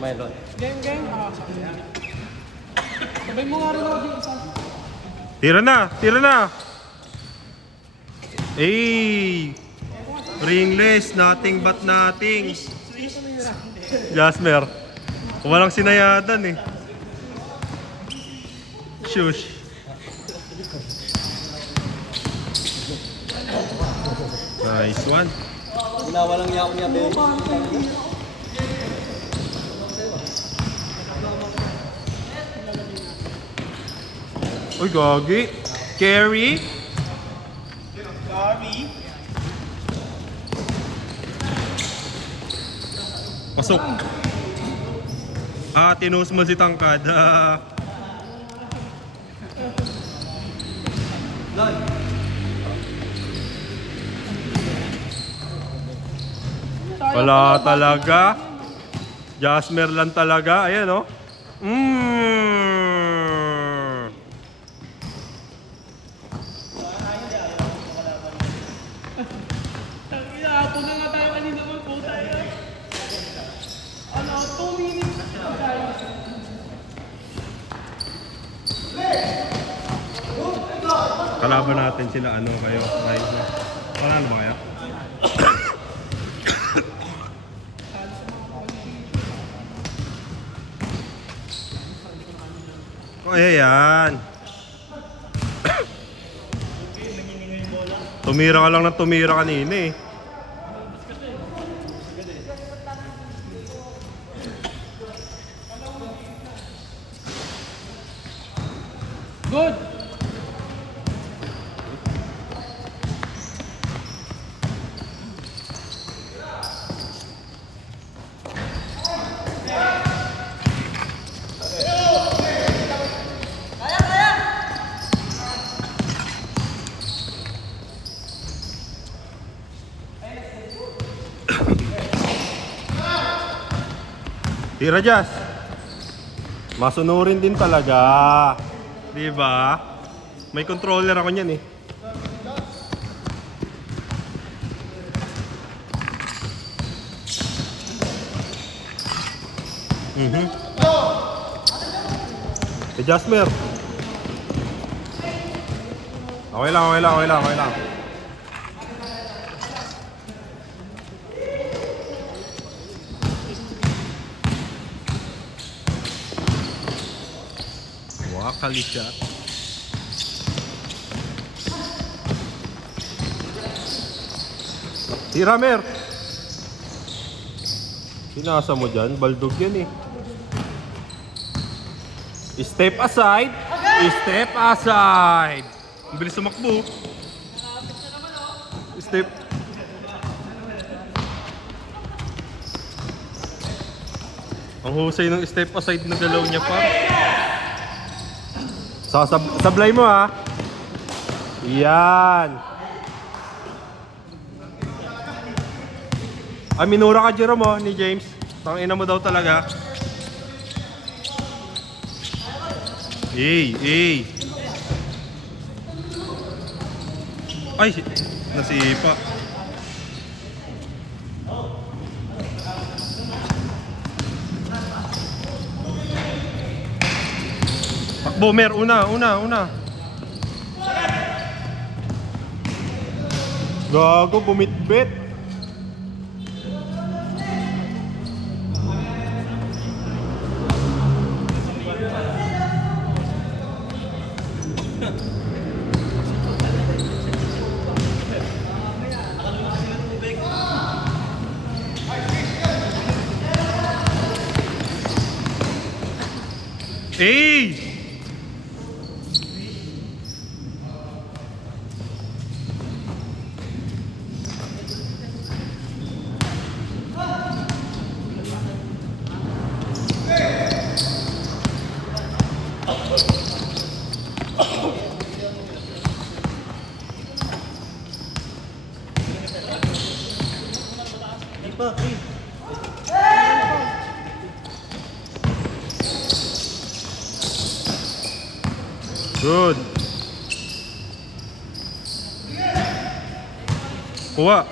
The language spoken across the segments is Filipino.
Melon. Game. Sabay mo nga rin ako dito isa. Tira na! Hey! Ringless, nothing but nothing. Jasmer. Walang sinayadan eh. Shush. Nice one. Ginawa lang niya ako niya, baby. Uy, gagi. Carry. Pasok. Tinus mo si Tangkad. Wala talaga. Jasmer lang talaga. Ayan, oh. Hapon na nga tayo kanina mo po tayo. 2 minutes na tayo. Kalaban natin sila kayo. Wala na ba kaya? Ayan. Tumira ka lang ng tumira kanina eh. Good. Tira, Jas. Masunurin din talaga. Diba? May controller ako niyan eh. Jasmer. Okay lang. Wakali shot. Tira, Mer. Pinasa mo dyan, baldog yan eh. Step aside. Ang bilis sumakbo. Step. Ang husay ng step aside na galaw niya pa. Sablay mo ha. Yan. Minura ka, Jerome, ni James. Tangina mo daw talaga. Ay, nasipa. Takbo, Mer, una. Gago, bumitbit. Hey! Good. Kuha.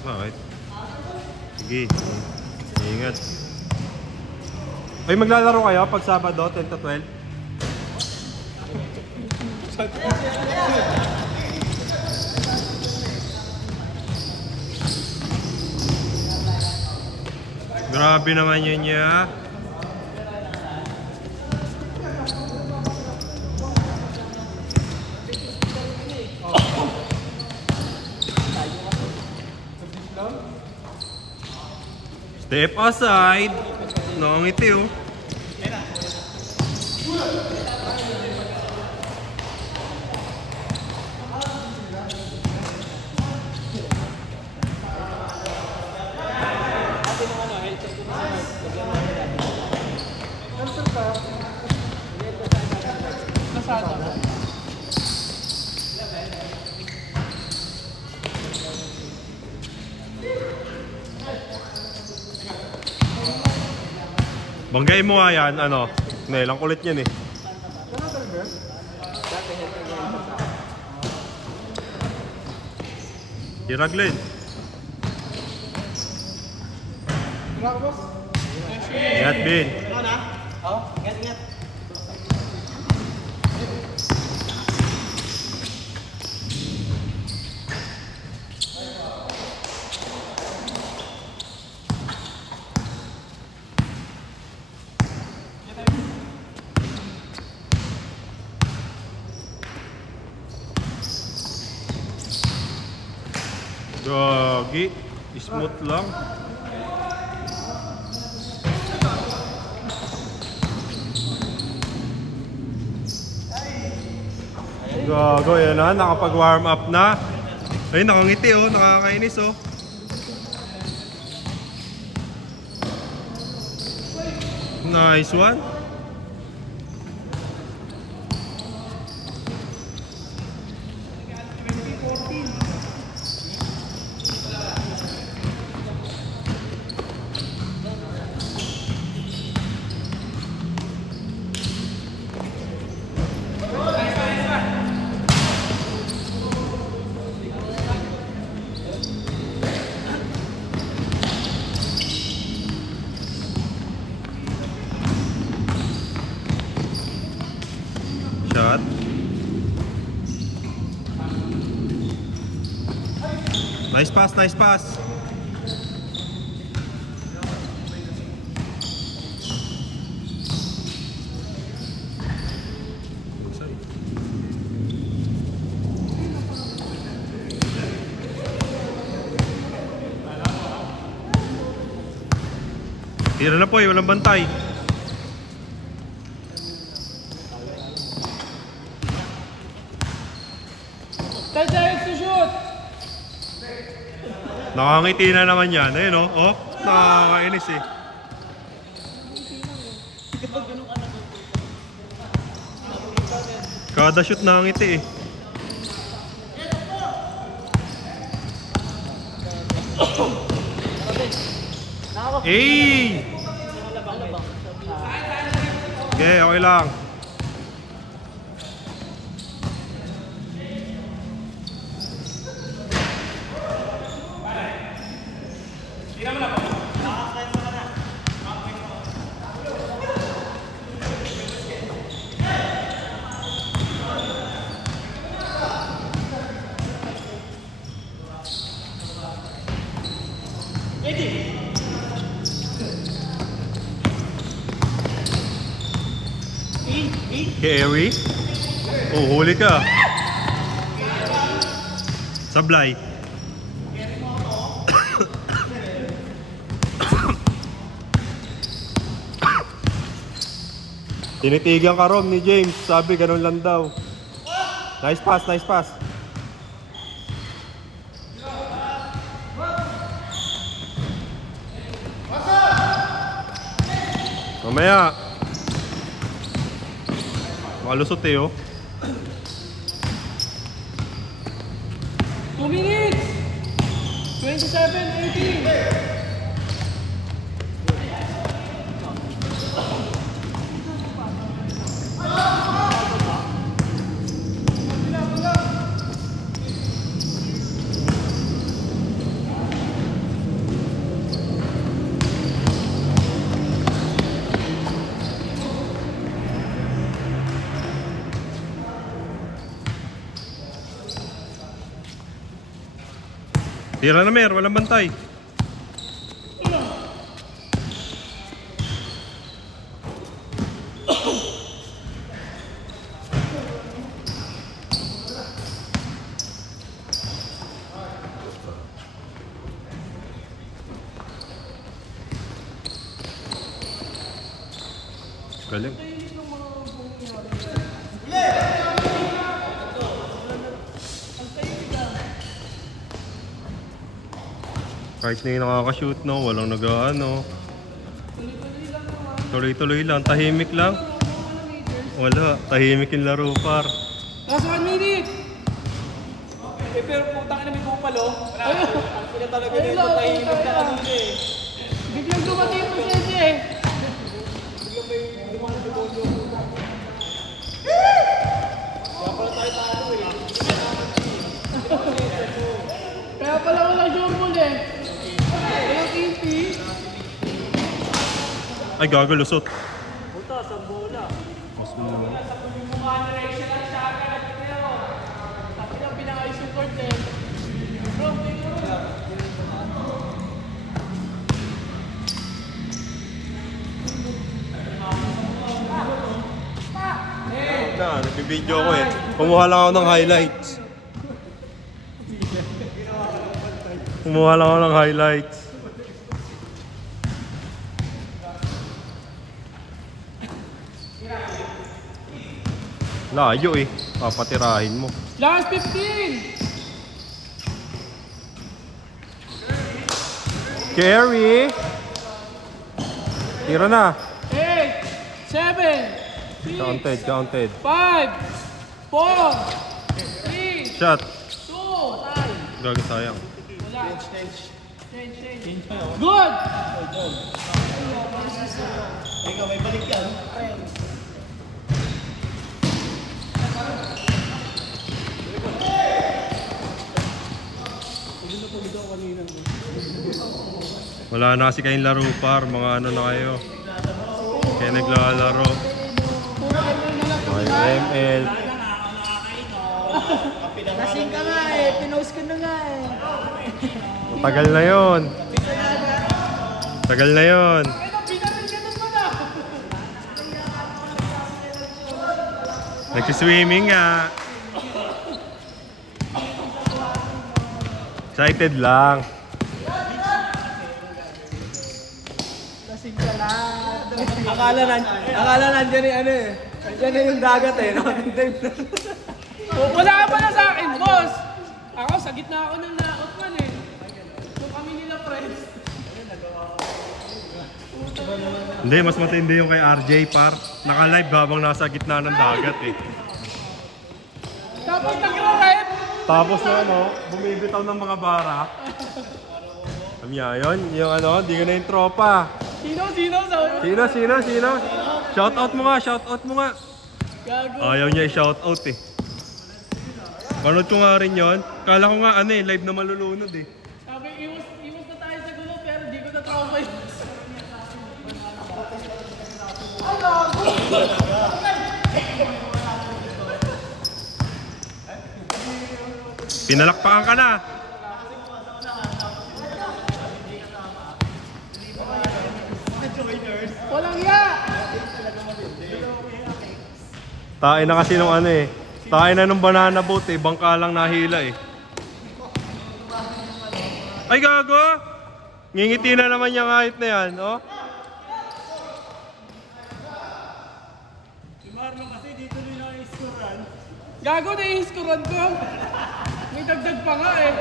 Bakit? Sige. Ingat. Ay, maglalaro kayo pag Sabado, 10 to 12? Grabe naman yun niya. Step aside. Nakangiti oh. Banggain mo nga yan, ano? Nel, ang kulit yan eh. Iraglin. Ingat, Bin. Ingat. Gagi. Smooth lang. Gago, yan na. Nakapag-warm up na. Ay, nakangiti oh. Nakakainis oh. Nice one. Shot. Nice pass, nice pass. Tira na po, walang bantay. Direct to shoot! Nakangiti na naman yan. Ayun oh. Oh, nakakainis eh. Kada shoot nakangiti eh. Hey! Okay, okay lang. Carry. Oh, huli ka. Sablay. Tinitigan ka Rom ni James. Sabi ganun lang daw. Nice pass, nice pass. Mamaya. Malusot eh oh. 2 minutes! 27-18! Tira na Mer, walang bantay. Galing. Kahit na yung nakaka-shoot, no? Walang nag-ano. Tuloy-tuloy lang, tahimik lang. Wala, tahimik yung laro, par. Last 1 minute! Eh, pero putang ina may kupalo. Ang sila talaga dito, tahimik na kanina eh. Biglang dumating yung presensya eh. Biglang may dumang demonyo. Kaya pala tayo talo eh. Kaya pala walang jumble eh. Walang kimpi. Ay, gago, lusot. Puta, sa bola. Mas mo naman. Tapos yung pinakayos yung court eh. Bro, Nagbibideo ko eh. Kumuha lang ako ng highlights. Kumuha lang ako ng highlights. Layo eh. Papatirahin mo. last 15! Carry! Tira na. 8, 7, 6, Counted, counted. 5, 4, 3, Shot. 2, Gagi sayang. wala. Change. Good! Ikaw, may balik yan. Wala na kasi kayong laro par. Mga ano na kayo. Kaya naglalaro. May ML. Lasing ka nga eh, pinost ko na nga eh. Tagal na yon. Tagal na yon. Nagsiswimming nga. Excited lang. Lasing ka lang. Akala nandiyan yung ano eh. Nandiyan na yung dagat eh. No? Wala ka pala sa akin, boss! Ako, sa gitna ako ng laot man eh. Kung kami nila friends. Hindi, mas matindi yung kay RJ par. Naka-live habang nasa gitna ng dagat eh. Tapos nag-red! Tapos na ano, bumibitaw ng mga bara. Sabi niya, yun, yung ano, di ko na yung tropa. Sino? Sino? Shoutout mo nga. Gago. Ayaw niya i-shoutout eh. Panood ko nga rin yun. Kala ko nga ano eh, live na malulunod eh. Sabi, iwas na tayo sa gulo pero di ko na trauma yun. Pinalakpakan ka na. Walang ya! Tae na kasi nung ano eh. Tae na nung banana boat eh. Bangka lang nahila eh. Ay gago! Ngingiti na naman yung kahit na yan, oh. Gago na i-scorean ko. May dagdag pa nga eh.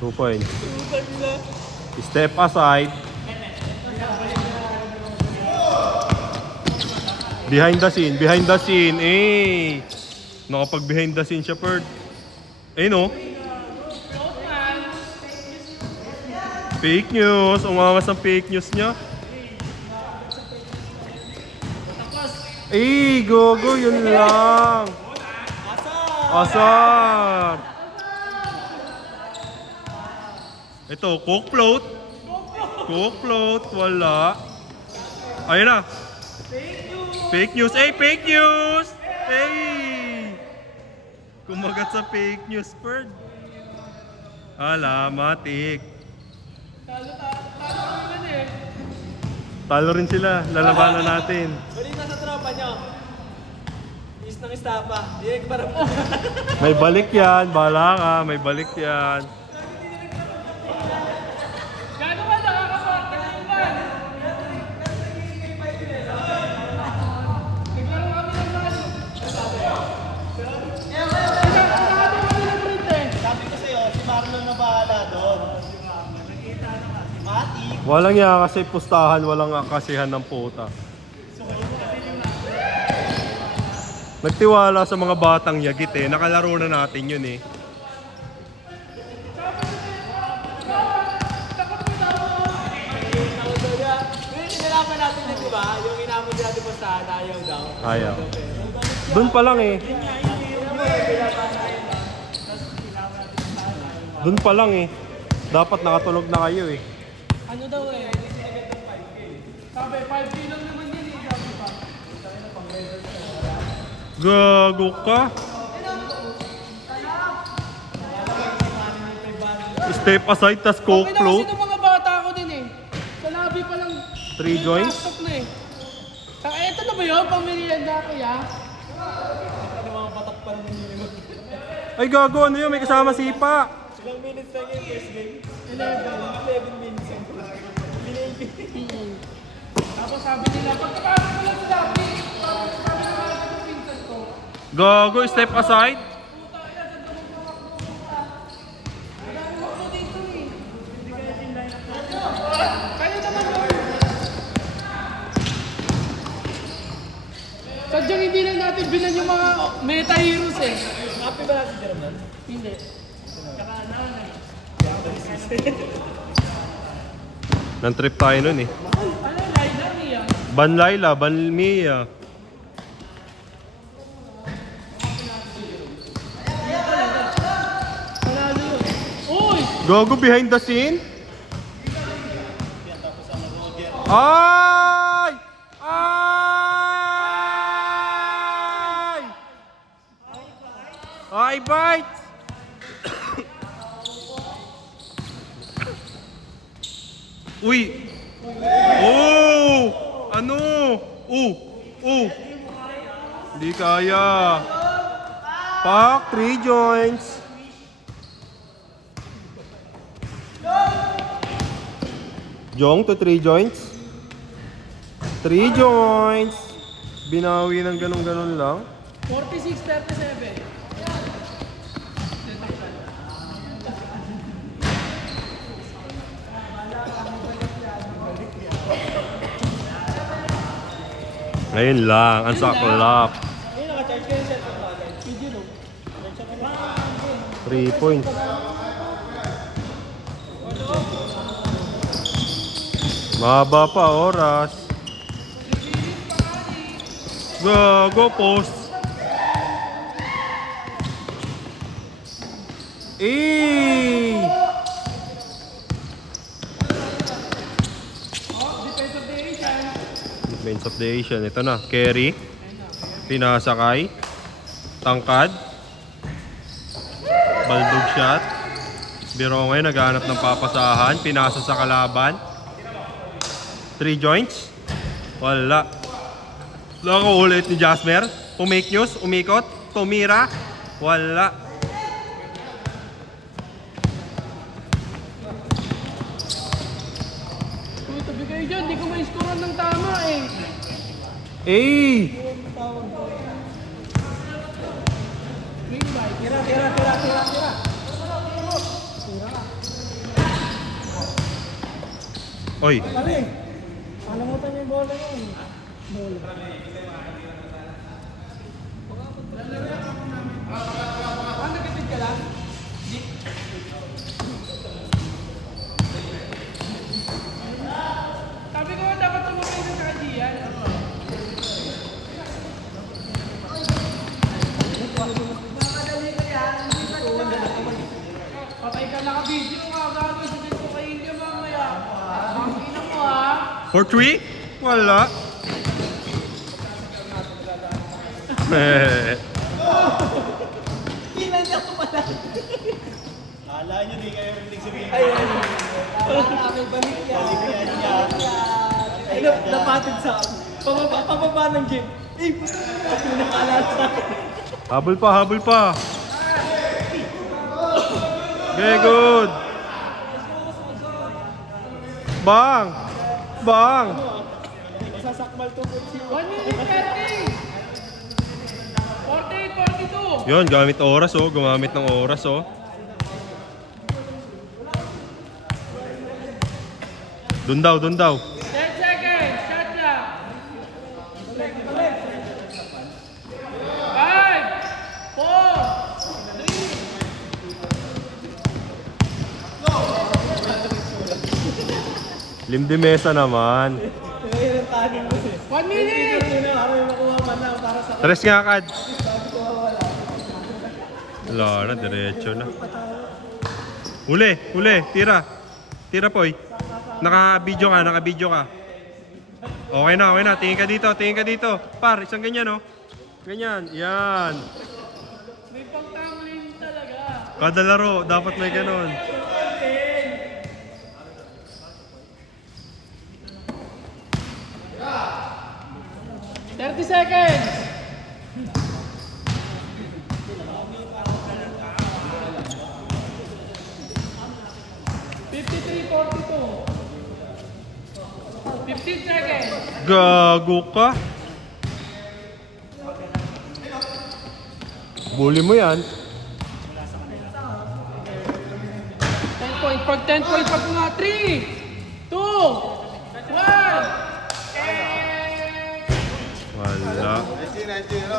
Two points. Step aside. Behind the scene. Eh. Nakapag behind the scene siya, Perd. Eh no? Fake news. Umangas ang fake news niya. Eh, gogo, yun lang. Asar. Ito, Coke float. Coke float, wala. Ayun na. Fake news. Hey, fake news! Hey! Kumagat sa fake news, Bird. Matik. Talo rin sila. Lalabanan natin. Balita sa tropa nyo. Is ng estapa. Direk para May balik yan. Bahala ka. May balik yan. Gano'n ba nakakaparte ng ban? Naglaro kami ng ban. Nagkakatawa kami ng print eh. Sabi ko sa'yo, si Marlon na bahala doon. Mati. Walang yan kasi pustahan. Walang akasihan ng puta. Nagtiwala sa mga batang yagit eh. Nakalaro na natin yun eh. Inalaman natin yun, di ba? Yung inamon natin pustahan, ayaw daw. Ayaw. Doon pa lang eh. Doon pa lang eh. Dapat nakatulog na kayo eh. Ano daw eh? Sabi, 5K lang naman yan eh. Sabi pa. Gago ka. Step aside, tas Coke Okay na float. kasi ng mga bata ko din eh. Sa labi pa lang. 3 joints? Laptop na eh. Ito na ba yun? Pang merienda kaya? Ay gago, ano yun? May kasama sipa. Ilang minutes lang yung first game? 11 minutes yung Tapos sabi nila, pagkakasok ko lang sa labi. Sabi na mga ng pinsan ko. Gago, step aside. Kaya naman yun. Sadyang hindi lang natin bilan yung mga meta heroes eh. Happy ba si German? Hindi. Nang-trip tayo nun eh. Ano, Laila niya? Ban Laila, Ban Mia. Panalo yun. Uy! Gago, behind the scene. Ay! Ay! Ay, bite! Uy! Oh! Ano? Hindi kaya. Pak, 3 joints. Jong to 3 joints. 3 joints. Binawi ng ganun-ganun lang. 46-37. Ngayon lang, ang saklap. Ayun, naka-charge ko yung cellphone natin. 3 points. Mahaba pa oras. Go post. Defense of the Asian. Ito na, carry. Pinasakay. Tangkad. Baldog shot. Biro ngayon, naghahanap ng papasahan. Pinasa sa kalaban. 3 joints. Wala. Loko ulit ni Jasmer. Pumake news, umikot. Tumira. Wala. Uy, tabi kayo dyan. Di ko ma-scorean ng tama eh. Green light. Tira. Oy. Pare, kalimutan niyo yung bola yun. Nagkatid ka lang? Sabi ko dapat tumapay ng kajiyan. Patay ka naka-video ka, gagawin sa dito. For 3? Wala. Ilan niya ko pala. Kala nyo, di kayo rinig sabihin. Ay, may balik yan. Ay, napatid sa akin. Pababa ng gym. Eh, nakaalala sa akin. Habol pa, habol pa. Okay, good. Bang! Bang! Sasakmal to. 1 minute pending! 48, 42! Yun, gamit oras oh. Gumamit ng oras oh. Dun daw, dun daw. 10 seconds! Shot clock! 5, 4, 3. Limdi mesa naman. Ayun ang tanin mo eh. 1 minute! Ito na, para may makuha man lang para sa Tres nga, Kad. Wala na, diretso na. Huli, huli, tira. Tira, Poy. Naka-video ka, naka-video ka. Okay na, okay na. Tingin ka dito, tingin ka dito. Par, isang ganyan, oh. Ganyan, yan. May pang-tumbling talaga. Kada laro, dapat may ganon. Seconds! $53, 42. 15 seconds. Gago ka. Bully mo yan. 10 point. Pag 10 point pa nga. 3, 2, 1. Wala. Nandiyo,